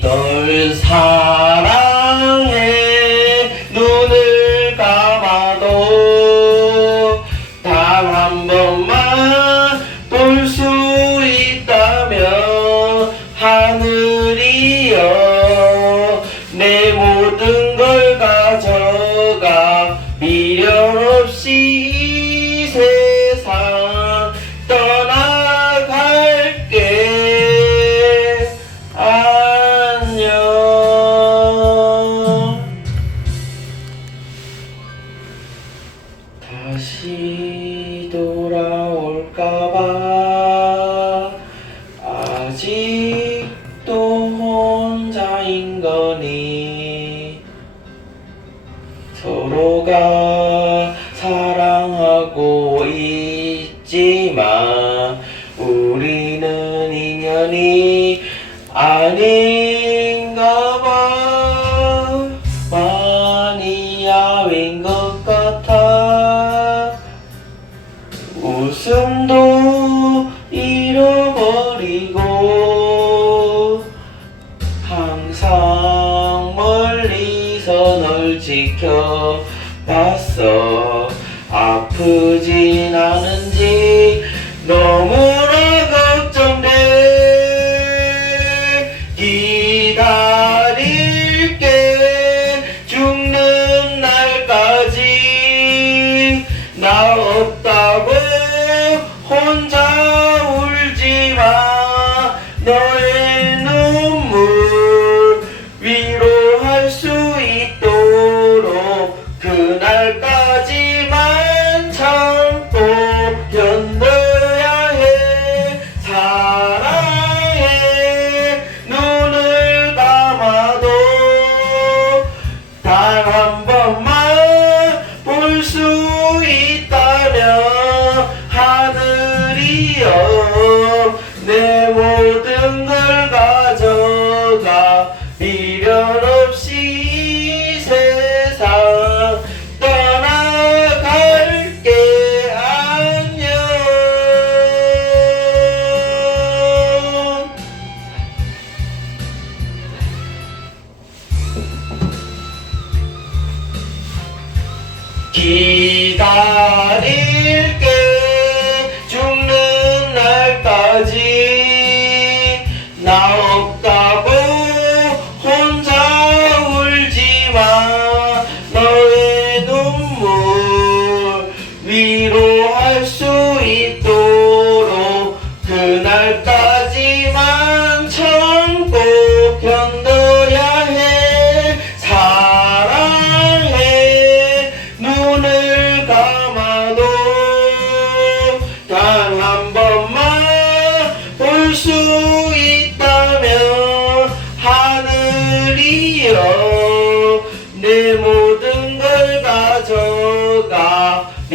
널 사랑해. 눈을 감아도 단 한 번만 볼 수 있다면 하늘이여 내 모든 걸 가져가 미련 없이 이세 다시 돌아올까봐. 아직도 혼자인 거니? 서로가 사랑하고 있지만 우리는 인연이 아닌가 봐. 많이 야윈 것 잃어버리고 항상 멀리서 널 지켜봤어. 아프진 않은지 기다 주여 내 모든 걸 가져가리려